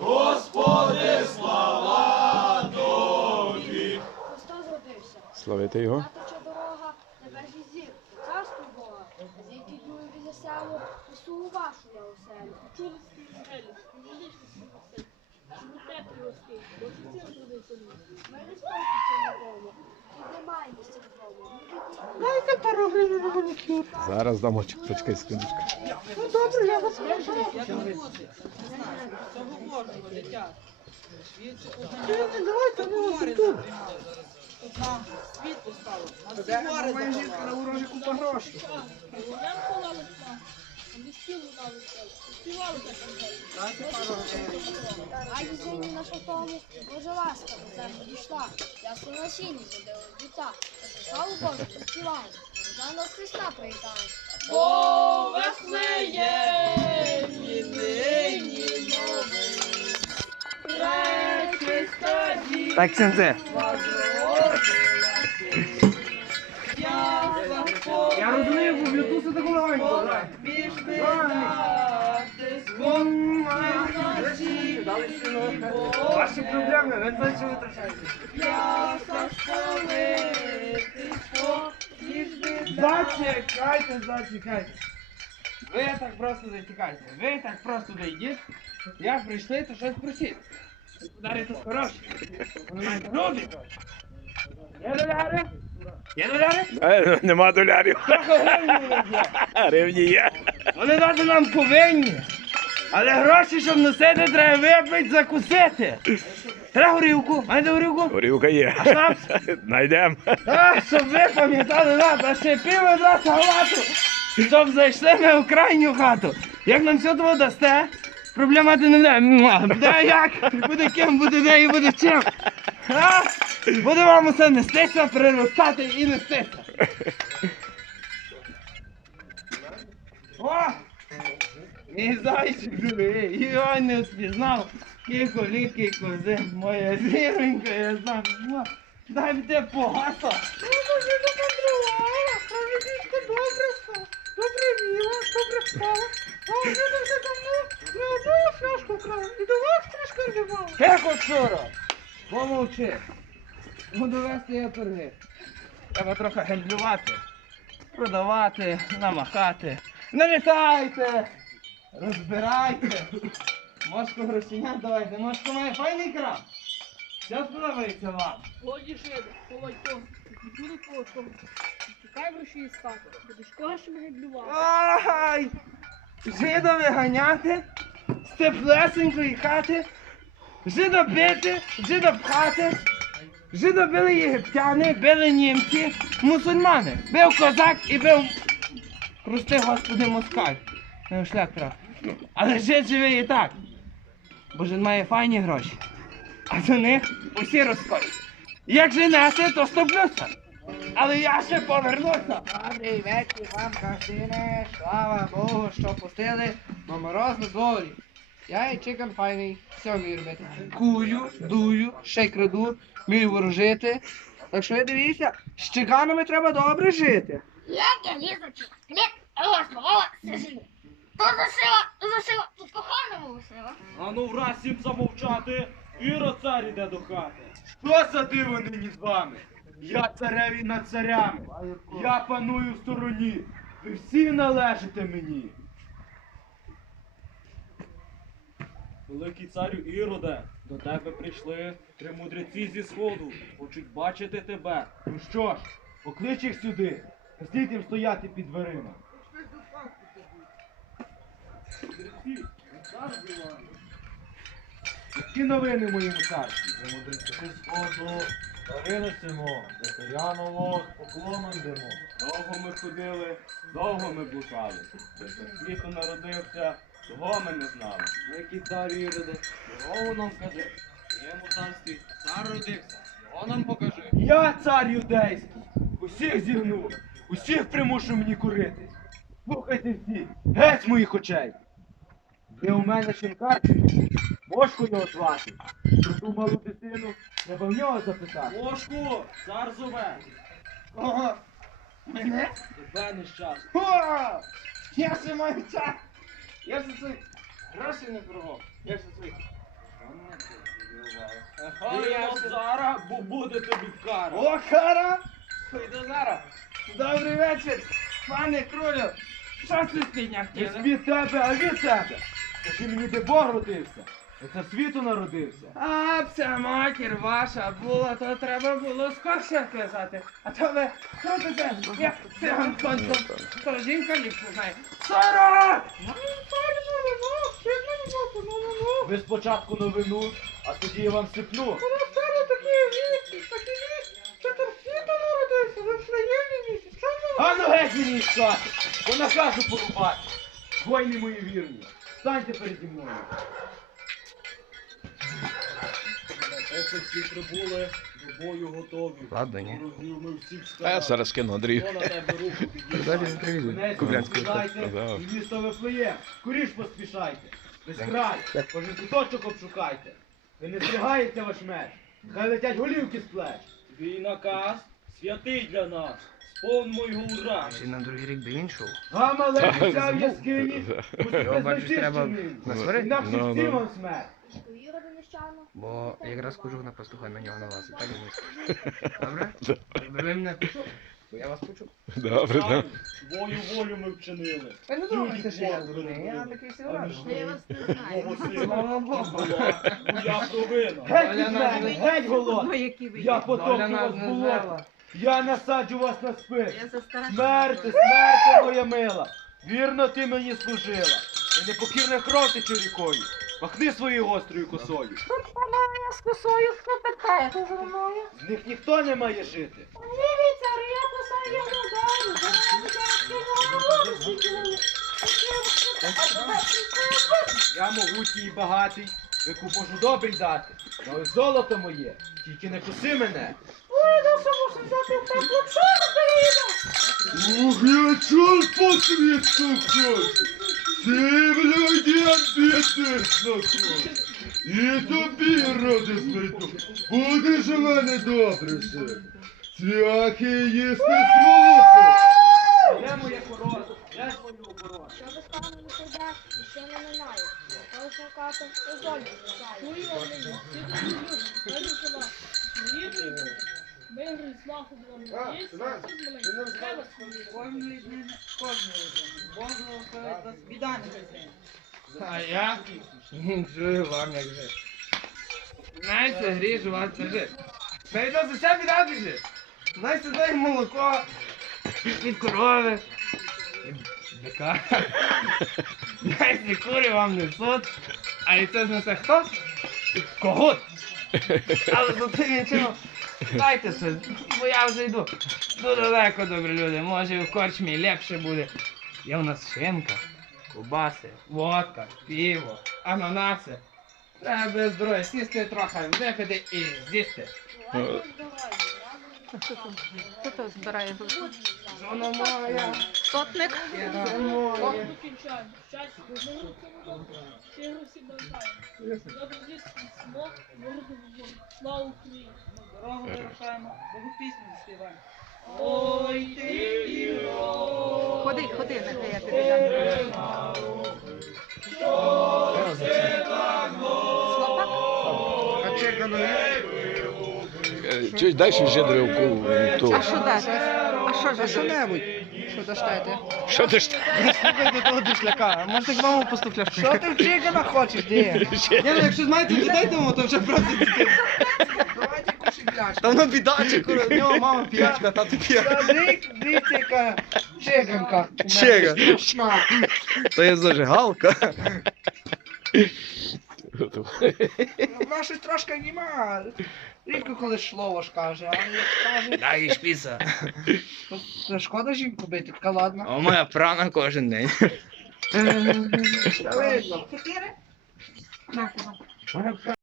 Господи, слава тобі. Христос родився. Славити його. Наточа дорога, небесний зір, царство Бога. Зійти дню від заселу, Ісу вашу я оселю. Чули з Ізраїлю, величний спаси. Смуте прилости, бо життя зробиться не. Тут немає місця вдома. Дайте пару гривень на манікюр. Зараз дамо почекай секундочку. Ну добре, я вас прошу. Чуєте, давайте ми вас. Моя жінка на урожі купа грошей. Нам колали сна, вони спіли дали співали так. А єдині на тому, Боже ласка, землю дійшла. Ясно на сіні задали діта. Славу Божу, співали. Рожденого Христа привітали. О, Вифлеємі, нині новий, пречиста діва Так, сенце. Я розумію, бо блютуси таку легонько. Ваші проблеми, ви це що витрачаєте. Зачекайте, зачекайте. Ви так просто не тікайте. Ви так просто не йдіть. Як прийшли, то щось просіть. Дари тут хороші. Вони мають грубі. Є доляри? Є доляри? Е, Нема долярів. Трохи гривні є. Гривні є. Вони дати нам повинні. Але гроші, щоб носити, треба випити, закусити. Треба горілку. Маєте горілку? Горілка є. шнапс? Найдем. А, щоб ви пам'ятали нас, а ще пів відра салату, щоб зайшли ми в крайню хату. Як нам все того дасте, проблема ти не буде. Муа, Буде як, буде ким, буде де і буде чим. А? Буде вам усе нестися, приростати і нестися. О! Мій зайчик живий, його не впізнав. Кілько ліки кози, моя зіронька, я знав. Дай мені погаса. Ну, може, не контролювала. Проведіть добре все. Добре віла, добре спала. А вже дуже давно не одну фляжку крав. І до вас трішки вливала. Як от вчора? Помовчи. Буду вести я торги. Треба трохи гендлювати. Продавати, намахати. Налітайте! Розбирайте! Мошку грошеня давайте. Мошку має файний крам. Все сподобається вам. Годі то, не буде того того. Гроші із хати, будеш кошем гиблювати. Ай! Жида виганяти з теплесенької хати, жида бити, жида пхати, жида били єгиптяни, били німці, мусульмани. Бив козак і бив, прости господи, москаль. Не шлях трав. Але жид живий і так. Бо жид має файні гроші. А за них усі розкоші. Як женеться, то стоплюся. Але я ще повернуся. Добрий вечір вам, Каштине. Слава Богу, що пустили на морозну долі. Я і чикан файний, все вмію робити. Кую, дую, ще й краду, вмію ворожити. Так що ви дивіться, з чиганами треба добре жити. Я лізочу, кліп, розмова, сижу. То зашила, то зашила, тут коханому лишила. А ну враз всім замовчати, Іро цар іде до хати. Що за диво нині з вами? Я цареві над царями, я паную в стороні, ви всі належите мені. Великий царю Іроде, до тебе прийшли три мудреці зі сходу, хочуть бачити тебе. Ну що ж, поклич їх сюди, не слід їм стояти під дверима. Які новини в моєму царстві? Мудрецьки сходу, Тариносимо, Докоряново, поклоном йдемо. Довго ми ходили, довго ми блукали. Христос світу народився, того ми не знали. Великий цар Іроде, дорогу нам кажи. В своєму царстві цар родився, його нам покажи. Я цар юдейський, усіх зігну, усіх примушу мені коритись. Слухайте всі, геть моїх очей. Ви у мене шинкарці, мошку його звати. Про ту малу дитину треба в нього запитати. Мошку, цар зове. Ого, мене? Тебе нещасно. О! Я ще маю час. Я за свої гроші не порвав. Я за свої. Ой, Я зараз бу- буде тобі кара. О, кара! Ой, до зараз. Добрий вечір, пане кролю. Що це спідня Не від тебе, а від тебе. Скажи мені, де Бог родився? Я це світу народився. А, ця матір ваша була, то треба було скорше казати. А то ви, хто таке? Я циган. То жінка ліпше знає. Сара! Ви спочатку новину, а тоді я вам сипну. А ну геть мені із хати, бо накажу порубати. Воїни мої вірні, станьте переді мною. Всі прибули, до бою готові. Ладно, ні. Ворогів ми всіх А я зараз кину Андрію. Хто на тебе руку підіймає? Далі привізуть. Мене Кублянський. сідайте Да. і місто Вифлеєм. Скоріш поспішайте. Без край, кожен куточок обшукайте. Ви не зригаєте ваш меч. Хай летять голівки з плеч. Твій наказ святий для нас. Сповнимо його ура. Чи на другий рік би він йшов? Гама летиться в яскині, Його, бачиш, треба насварити. Ну, всім ну. вам смерть. Бо якраз кожух на пастуха на нього налазить, так і Добре? Ви мене почули? Бо я вас почув. Добре, так. Твою волю ми вчинили. Ви не думайте, що я дурний, я такий сильний. Я вас не знаю. Мого сина Слава Богу. була моя провина. Геть від мене, геть голод. Я Доля потоплю вас нас не звела. Я насаджу вас на спину. Смерти, смерти, моя мила. Вірно ти мені служила. І непокірна кров тече рікою. Махни своєю гострою косою. з косою, хто питає, то за мною. З них ніхто не має жити. Дивіться, я косою гадаю, Я могутній і багатий, викуп можу добрий дати. Ось золото моє, тільки не коси мене. Ой, да що можу взяти так лапшу на Ух, я чув по світу хочу. Землю я бідно хочу. І тобі, роди знайду, будеш у мене добре жити. Цвяхи їсти смолоти. Де моя корона? Де твою оборона? Що без пана не прийде, ще не минає. Коли шукати, то золі звичайно. Твої вони, всі другі люди, хай до вас. Рідний, виграй смаху до вам. Є, все з маленьким. Треба свої. А я? Чую вам як же. Знаєте, гріш у вас лежи. Знаєте, за все біда біжить. Знаєте, дай молоко від корови. Бика. Знаєте, кури вам несуть. А і це знесе хто? Когут. Але за тим нічого. Дайте все, бо я вже йду. Ну далеко, добрі люди. Може в корчмі лепше буде. Є в нас шинка, кубаси, водка, піво, ананаси. Треба без здоров'я сісти трохи, випити і з'їсти. Хто то збирає гроші? Воно моя. Сотник? Це моє. Дорогу вирушаємо, Богу пісню співаємо. Ой, ти діро, Ходи, ходи, нехай я тобі дам. Слопак? А чека ну є? Чуть далі жидривку ту. А що дати? А що А що-небудь. Що даште? Що ти ж? Слухайте того душляка, можете к маму поступляшку. Що ти в чекана хочеш, де? Ні, ну якщо знаєте, то дайте йому, то вже просто тільки. Давайте кушай пляшку. Та воно біда, чи кура, в нього мама п'ячка, тато п'ячка. Дивіться, яка. Чека. Смачна. То є зажигалка. Ну, Вона щось трошки нема. Рідко коли слово ж каже, а як скаже, Дай шпіса. то, то шкода жінку бити, така ладно. О, моя прана кожен день. Та видно. Чотири? На,